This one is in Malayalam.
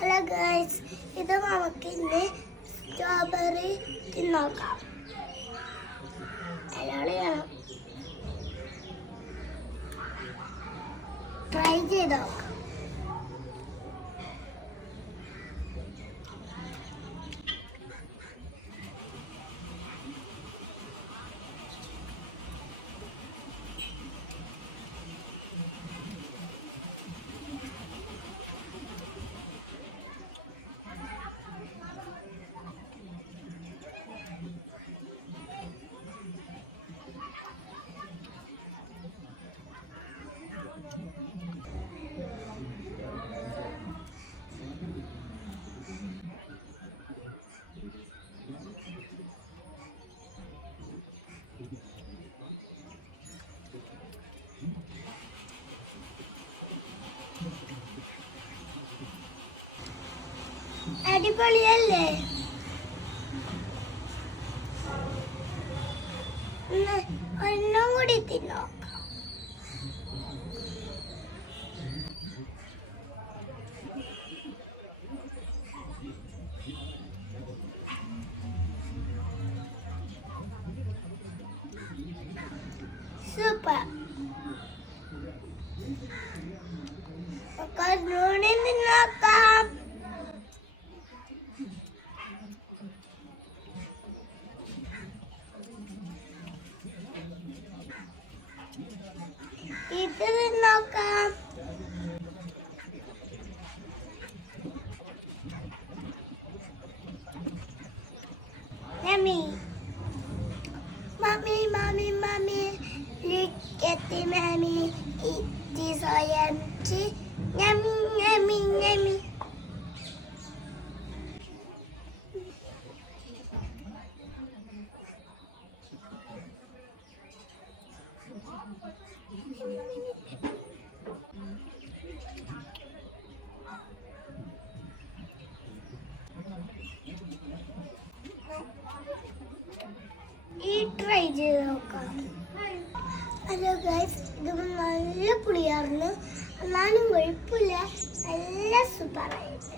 ഹലോ ഗൈസ്, ഇത് നമുക്ക് ഇന്ന് സ്ട്രോബെറി തിന്നോക്കാം. അടിപൊളിയാണ്. ട്രൈ ചെയ്ത് നോക്കാം. അടിപൊളിയല്ലേ? ഒന്നും കൂടി തിന്നോക്കാം. സൂപ്പർ. നൂണി തിന്നോക്കാം. ഇത് നോക്കാം. Mommy, mommy, mommy, mommy, look at the mommy. It is all empty. Yummy, yummy, yummy. ഈ ട്രൈ ചെയ്ത് നോക്കാം. ഹലോ ഗൈസ്, ഇത് നല്ല പുളിയായിരുന്നു. എന്നാലും കുഴപ്പമില്ല, നല്ല സൂപ്പറായിട്ട്.